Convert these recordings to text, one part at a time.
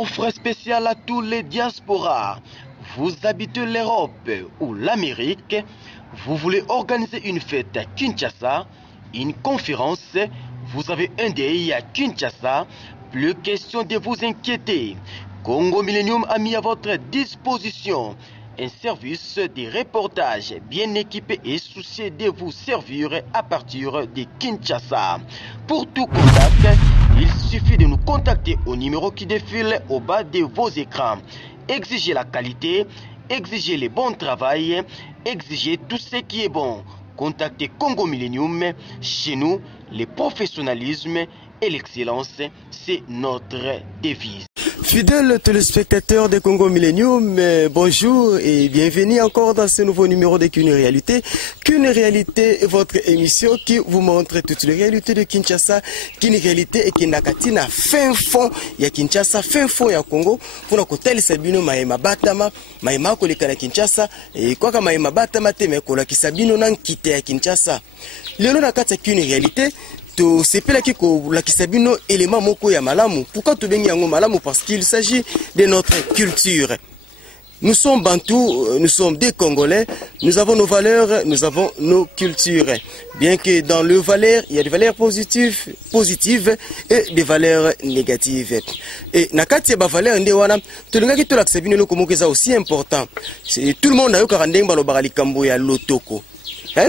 Offre spéciale à tous les diasporas. Vous habitez l'Europe ou l'Amérique, vous voulez organiser une fête à Kinshasa, une conférence, vous avez un deuil à Kinshasa, plus question de vous inquiéter. Congo Millennium a mis à votre disposition un service de reportage bien équipé et soucieux de vous servir à partir de Kinshasa. Pour tout contact, il suffit de nous contacter au numéro qui défile au bas de vos écrans. Exigez la qualité, exigez le bon travail, exigez tout ce qui est bon. Contactez Congo Millennium. Chez nous, le professionnalisme et l'excellence, c'est notre devise. Fidèles téléspectateurs de Congo Millennium, bonjour et bienvenue encore dans ce nouveau numéro de Qu'une réalité. Qu'une réalité est votre émission qui vous montre toutes les réalités de Kinshasa. Qu'une réalité et qui n'a qu'à fin fond, il y a Kinshasa, fin fond, il y a Congo. Pour notre hôtel Sabino, Maïma Batama, Maïma Koleka Kinshasa, et quoi que Maïma Batama, Teme Kola Kisabino n'en quitté à Kinshasa. Léon n'a qu'à qu'une réalité. C'est pas la kisabino élément moko ya malamu. Pourquoi tu bengi yango malamu? Parce qu'il s'agit de notre culture. Nous sommes bantous, nous sommes des Congolais, nous avons nos valeurs, nous avons nos cultures. Bien que dans le valeur, il y a des valeurs positives et des valeurs négatives. Et nakati ba valeur nde wana, to linga ki to la kisabino loko moko eza aussi important. Tout le monde a yo karandeng balobaka likambo ya lotoko.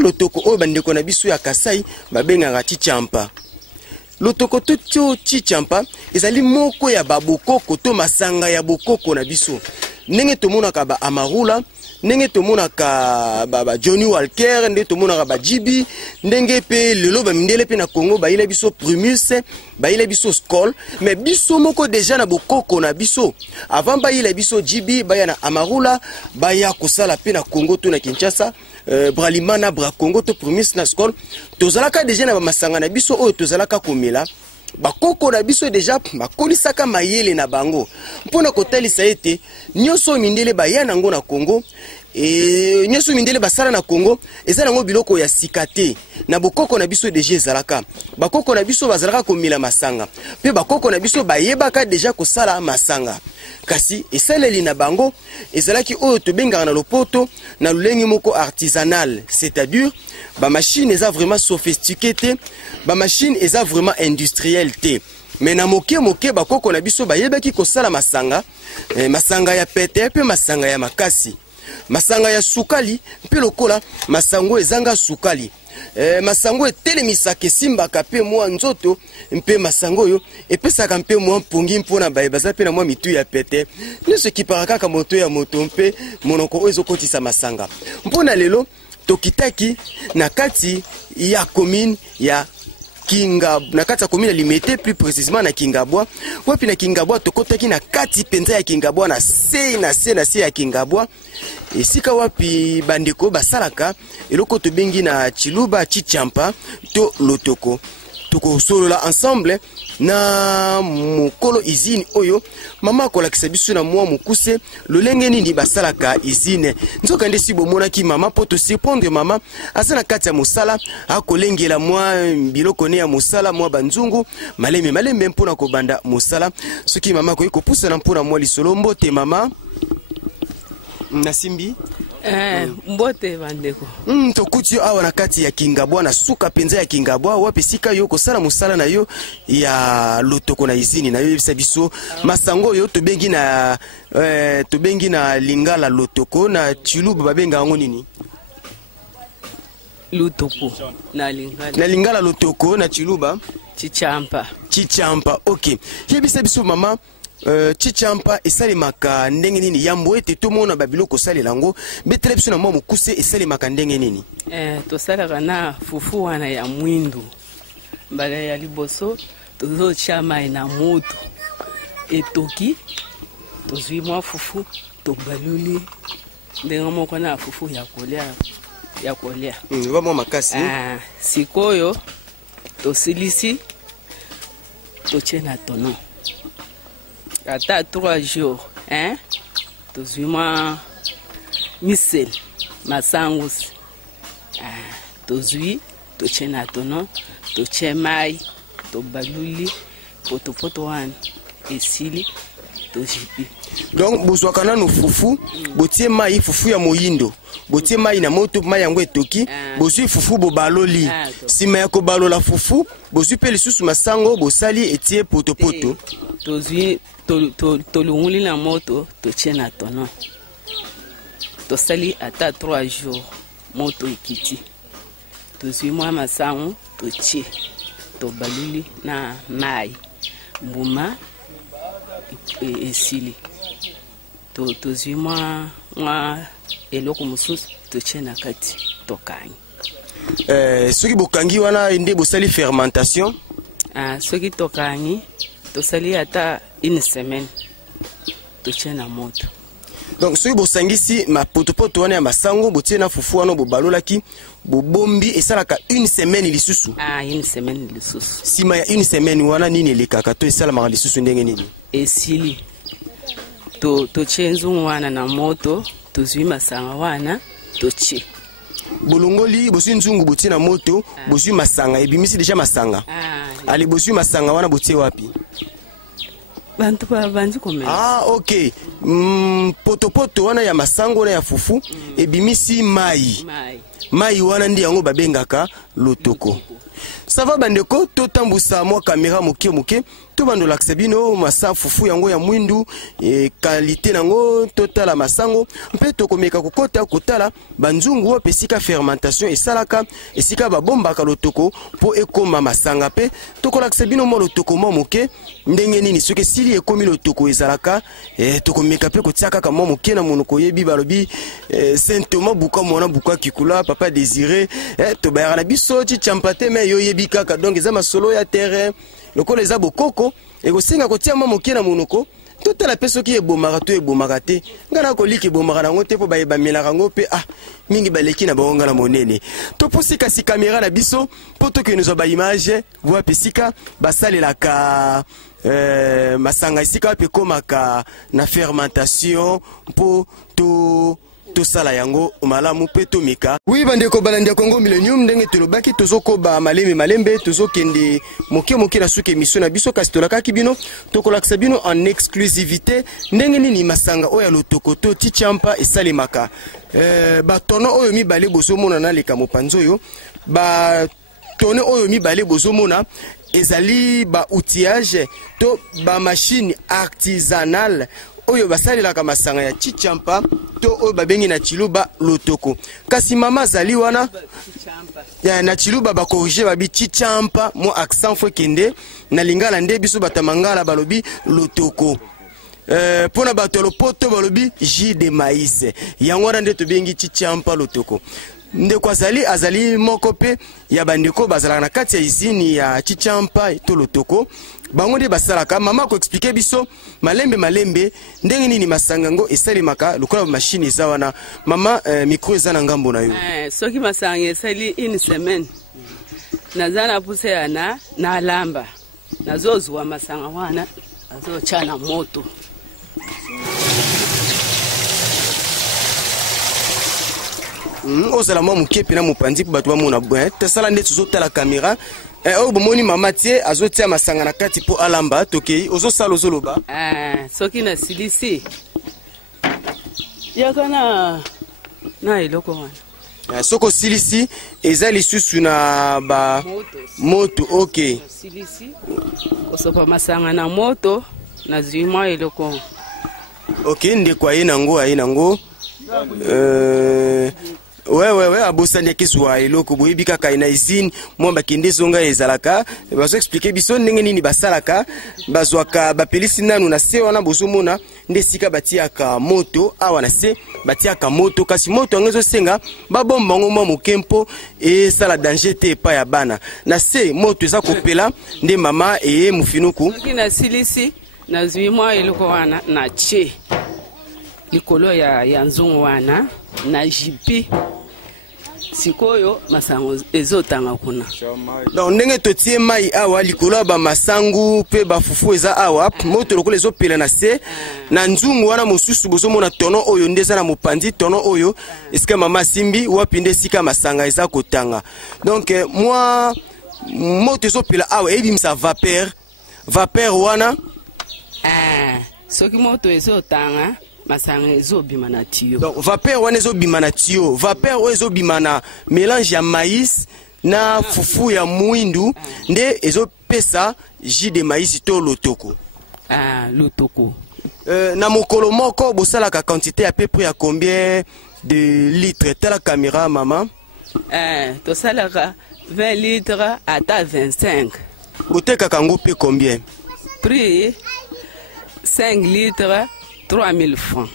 Lotoko oyo bandeko na biso ya Kasai babengaka chichampa. Lotoko tutyo chichampa ezali moko ya babokoko to masanga ya bokoko na biso. Ndenge tomonaka ba amarula, ndenge tomonaka ba Johnny Walker, ndenge tomonaka ba Jibi, ndenge pe lelo ba mindele pe na Congo ba ile biso Primus, ba ile biso Skol, mais biso moko déjà na bokoko na biso. Avant ba ile biso Jibi, ba ya na amarula, ba ya kosala pe na Congo to na Kinshasa. Bralimana bra Congo to Primus na Skol. Tozalaka déjà na ba masanga na biso oyo tozalaka komela. Bakoko na biso déjà bakolisaka mayele na bango mpona kotalisa ete nyoso mindele baya nango na Congo et nyoso mindele basala na Congo eza nango biloko ya sikate na bokoko na biso déjà ezalaka bakoko na biso bazalaka komila masanga pe bakoko na biso bayebaka déjà kosala masanga kasi esaleli na bango ezalaki oyo tobengaka na lopoto na lulengi moko artisanal, c'est-à-dire ba machine eza vraiment sophistiquée te, ba machine eza vraiment industrielle te. Mais na moke bakoko na biso bayebaki kosala masanga, masanga ya pete pe masanga ya makasi, masanga ya sukali pe lokola masango ezanga sukali. Masango etelemisaka esimbaka pe mwa nzoto mpe masango yo epesaka mpe mwa mpungi mpona baza pe na mwa mitu ya pete nyonso ekipaka kaka moto ya moto mpe monoko oyo ezokotisa masanga. Mpona lelo tokitaki na kati ya commune ya Kinga, na kati ya commune ya Limete, plus précisément na Kingabwa. Wapi na Kingabwa tokotaki na kati penza ya Kingabwa na se ya Kingabwa. Esika wapi bandeko basalaka eloko tobengi na chiluba chichampa to lotoko. Toko solola ensemble na mukolo izine oyo mama kolakisa biso na mwa mukuse lolenge nini basalaka izine nzoka nde si bomona ki mama poto surprendre mama asana kati ya musala akolengela mwa biloko ne ya musala mwa banzungu maleme mpona kobanda musala soki mama ko ikopusa na mpona mwa lisolo mbote mama nasimbi mbote bandeko. Tokuti awa na kati ya Kingabwa na suka penza ya Kingabwa wapi sika yo kosala musala na yo ya lotoko na izini na yo yebisa biso masango yo tobengi na lingala lotoko na chiluba babenga yango nini? Lotoko na lingala. Na lingala lotoko na chiluba chichampa. Okay. Yebisa biso mama chichampa esalemaka ndenge nini yambo ete tomona babiloko salelango betele biso na mwa mukuse esalemaka ndenge nini? Tosalaka na fufu wana ya mwindu mbala ya liboso tozotia mai na moto etoki tozwi mwa fufu tobaluli ndenge moko na fufu ya kolia va mwa makasi sikoyo tosilisi totie na tono ata 3 jours tozwi mwa miseli masangusi tozwi totie na tono totie mai tobaluli poto wana esili to jipi. Donc bozwakana no fufu botie mai fufu ya moyindo botie mai na moto mai yango etoki bozwi fufu bobaloli sima ya kobalola fufu bozwi pe lisusu masango bosali etie potopoto tozwi tolunguli na moto totie na tono tosali ata 3 jours moto ekiti tozwi mwa masango totie tobaluli na mai mbuma esili tozwi mwa eloko mosusu totie na kati tokangi. Soki bokangi wana nde bosali fermentation. Soki tokangi tosali ata 1 semaine totie na moto. Donc soki bosangisi mapotopoto wana ya masango botie na fufu wana bobalolaki bobombi esalaka 1 semaine lisusu. 1 semaine lisusu. Sima ya 1 semaine wana nini elekaka to esalamaka lisusu ndenge nini? Esili totie nzungu wana na moto tozwi masanga wana totie bolongoli boswi nzungu botie na moto boswi masanga ebimisi deja masanga ali boswi masanga wana botie wapi? Bantu bandi komela. Ok. Potopoto wana ya masango na ya fufu ebimisi mai wana ndi yango babengaka lotoko. Ça va bandeko to tambusa mwa kamera moke to bandola ksebino masa fufu yango ya mwindu qualité nango totala masango mpe to komeka kokota kotala banzungu wa pesika fermentation esalaka esika babomba ka lotoko po ekoma masanga pe to kola ksebino mo lotoko mo moke ndenge nini soki sili ekomi lotoko ezalaka to komeka pe kotiaka ka mo moke na monoko yebi balobi Saint Thomas buka mona buka kikula papa désiré to bayara na biso ti champate me yo yebi kaka donc eza masolo ya terrain lokola eza bokoko ekosenga kotia mo moke na monoko totala pe soki ebomaka to ebomaka te ngana koliki ebomaka nango te po bayebamelaka ngo pe mingi baleki na bango ngana monene to po sikasi kamera na biso po toke nozwa baimage voa pe sika basalelaka masanga esika pe komaka na fermentation po to sala yango malamu pe tomika. Oui bandeko balandi ya Congo Millennium ndenge tolobaki tozokoba malembe tozokende moke na suki émission na biso kasi tolakaki bino tokolakisa bino en exclusivité ndenge nini masanga oya lotoko to tichampa esalemaka. Batono oyo mibale bozomona na leka mopanzi oyo batone oyo mibale bozomona ezali ba outillage to ba machine artisanale oyo basalelaka masanga ya chichampa to oyo babengi na chiluba lotoko kasi mama zali wana ya na chiluba bakorige babi chichampa mo accent fo kende na lingala nde biso batamangala balobi lotoko pona batolo poto balobi jus de maïs yango wana nde tobengi chichampa lotoko ndeko azali moko pe ya bandeko bazalaka na kati ya izini ya chichampa to lotoko bango nde basalaka mama ko expliquer biso malembe ndenge nini masanga ngo esalimaka lokola machine eza wana mama micro eza na ngambo na yo soki masanga esali 1 semaine nazana puse yana na lamba nazozwa masanga wana azochana moto ozala mwa moke pena mopanzi po bato bamona bwe tosala nde tozotala kamera oyo bomoni mama tie azotia masanga na kati po alamba tokei ozosala ozoloba soki nasilisi yaka na eloko wana soko osilisi eza lisusu na ba moto ok silisi kosopa masanga na moto nazwi mwa eloko ok ndeko aye nango Ouais, abosani akizwa eloko boyebi kaka na izine mwa bakende zonga ezalaka bazo expliquer biso ndenge nini basalaka bazwaka bapelisi nanu na se wana bozomona nde sika batiaka moto awa na se batiaka moto kasi moto yango ezosenga babomba ngo mwa mokempo esala danger te epai ya bana na se moto eza kopela nde mama eye mofinuku soki nasilisi nazwi mwa eloko wana na che likolo ya nzungu wana na jipi sikoyo masango ezotanga kuna donc ndenge totie mai awa likolo ba masangu pe bafufu eza awa moto lokolo ezopela na se na nzungu wana mosusu bozomona tono oyo ndeza na mopanzi tono oyo eske mama simbi wapi nde sika masanga eza kotanga donc moi moto ezopela awa ebimisa vapeur wana soki moto ezotanga masanga ezobima na tuyau. Donc vapeur wana ezobima na tuyau, vapeur oyo ezobima na mélange ya maïs na fufu ya mwindu nde ezopesa jus de maïs to lotoko. Lotoko. Na mokolo moko bosalaka quantité à peu près à combien de litres? Tala caméra maman. Tosalaka 20 litres ata 25. Botekaka yango pe combien? Prix 5 litres 3000 francs.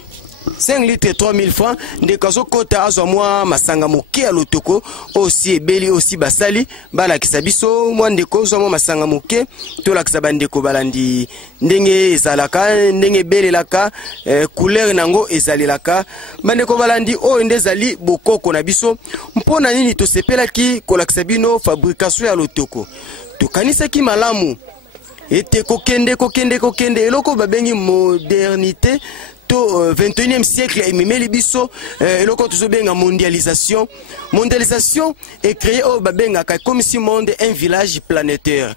5 litres 3000 francs. Ndekazo kota azwa mwa masanga moke ya lotoko aussi ebeli aussi basali balakisa biso mwa ndeko zwa mwa masanga moke to lakisa bandeko balandi ndenge ezalaka ndenge belelaka couleur nango ezalelaka bandeko balandi oyo ndezali bokoko na biso mpona nini tosepelaki kolakisa bino fabrication ya lotoko tokanisaki malamu ete kokende eloko babengi modernité to 21e siècle ememeli biso eloko tozobenga mondialisation. Mondialisation est créée au babengaka comme si monde un village planétaire.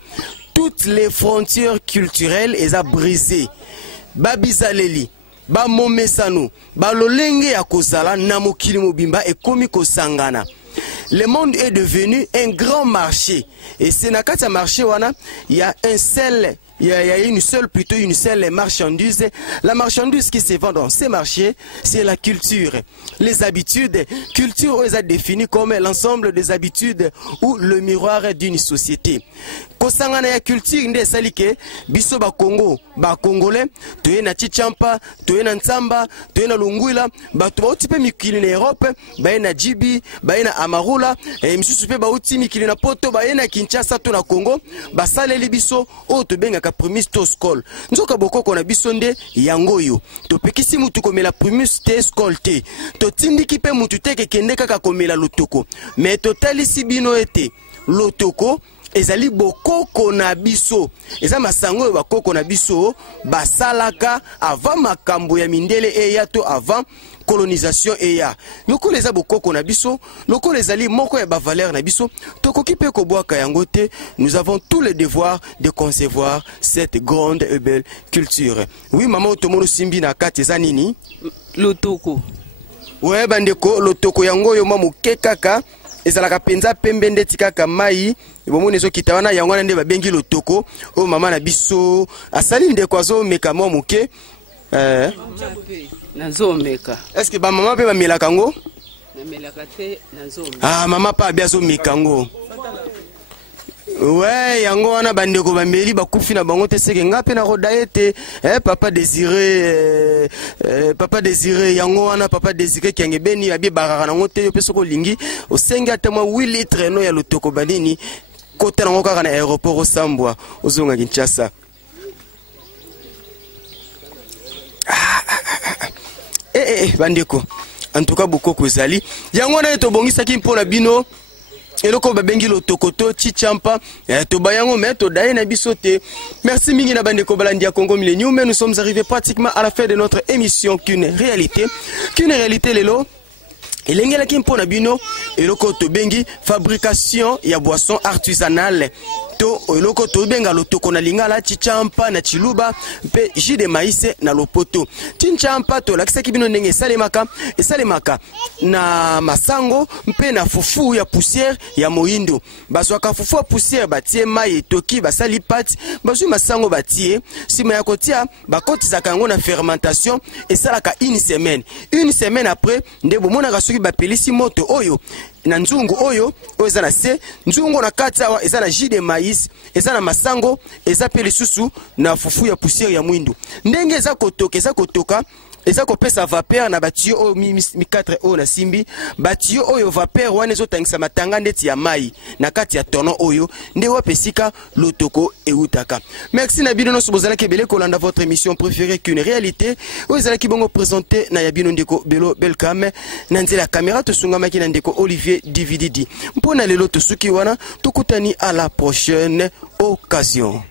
Toutes les frontières culturelles eza brisées. Babizaleli ba momesano ba lolenge ya kozala na mokili mobimba ekomi kosangana. Le monde est devenu un grand marché et c'est na kati ya marché wana il y a une seule marchandise. La marchandise qui se vend dans ces marchés, c'est la culture. Les habitudes, culture est définie comme l'ensemble des habitudes ou le miroir d'une société. Kosangana ya culture nde salike biso ba Congo, ba Congolais, toye na Chichampa, toye na Ntsamba, toye na Lungwila, ba to ba mikili na Europe, ba na Djibi, ba na Amarula, et misusu pe ba uti mikili na Poto, ba na Kinshasa to na Congo, ba saleli biso o to benga ka primus to skol. Nzoka bokoko na biso nde yango yo. To pekisi mutu komela primus te skol te. To tindiki pe mutu te kende kaka komela lotoko. Mais to talisi bino ete lotoko ezali bokoko na biso. Eza masango yo bakoko na biso basalaka avant makambo ya mindele eya to avant colonisation eya. Loko leza bokoko na biso, loko lezali moko ya ba valeur na biso, tokoki pe ko boaka yango te. Nous avons tout le devoir de concevoir cette grande et belle culture. Oui maman otomono simbi na kati eza nini? Lotoko. Ouais bandeko lotoko yango yo mamu kekaka ezalaka penza pembe ndeti kaka mai bomoni ezokita wana yango wana nde babengi lotoko o mama na biso asali ndeko azo meka mwa muke nazomeka. Est-ce que ba mama pe ba melaka ngo? Na melaka te nazomeka. Ah mama pa bia zo meka ngo. Ouais yango wana bandeko bameli bakufi na bango te seke ngape na rodaete papa désiré yango wana papa désiré kenge beni abi baraka nango te yo peso ko lingi osengi atama 8 litres no ya lotoko banini kota nango kaka na aéroport osambwa ozonga Kinshasa. Bandeko en tout cas bokoko ezali yango na to bongisaki mpona bino eloko babengi lotokoto Chichampa to bayango mais to daye na biso te. Merci mingi na bandeko balandi ya Congo Millennium, mais nous sommes arrivés pratiquement à la fin de notre émission qu'une réalité lelo elengela ki mpona bino eloko to bengi fabrication ya boisson artisanale to eloko to benga lotoko na lingala Chichampa na chiluba pe jus de maïs na lopoto. Chichampa to lakisaki bino ndenge esalemaka na masango mpe na fufu ya poussière ya moindo. Bazwaka fufu ya poussière batie mai toki basali pati bazwi masango batie sima ya kotia bakotisaka yango na fermentation esalaka une semaine après nde bomona soki bapelisi moto oyo na nzungu oyo eza na se nzungu na kati awa eza na jus de maïs eza na masango eza pe lisusu na fufu ya poussière ya mwindu ndenge eza kotoka eza kopesa vapeur na batio oyo mi 4 oyo na simbi batio oyo vapeur wana ezotangisa matanga ndeti ya mai na kati ya tono oyo nde wapesika lotoko eutaka. Merci na bino noso bozalaki ebele kolanda votre émission préférée qu'une réalité oyo ezalaki bongo présenté na ya bino ndeko Belo Belkam na nzela ya caméra tosungamaki na ndeko Olivier Divididi mpona lelo tosuki wana tokutani à la prochaine occasion.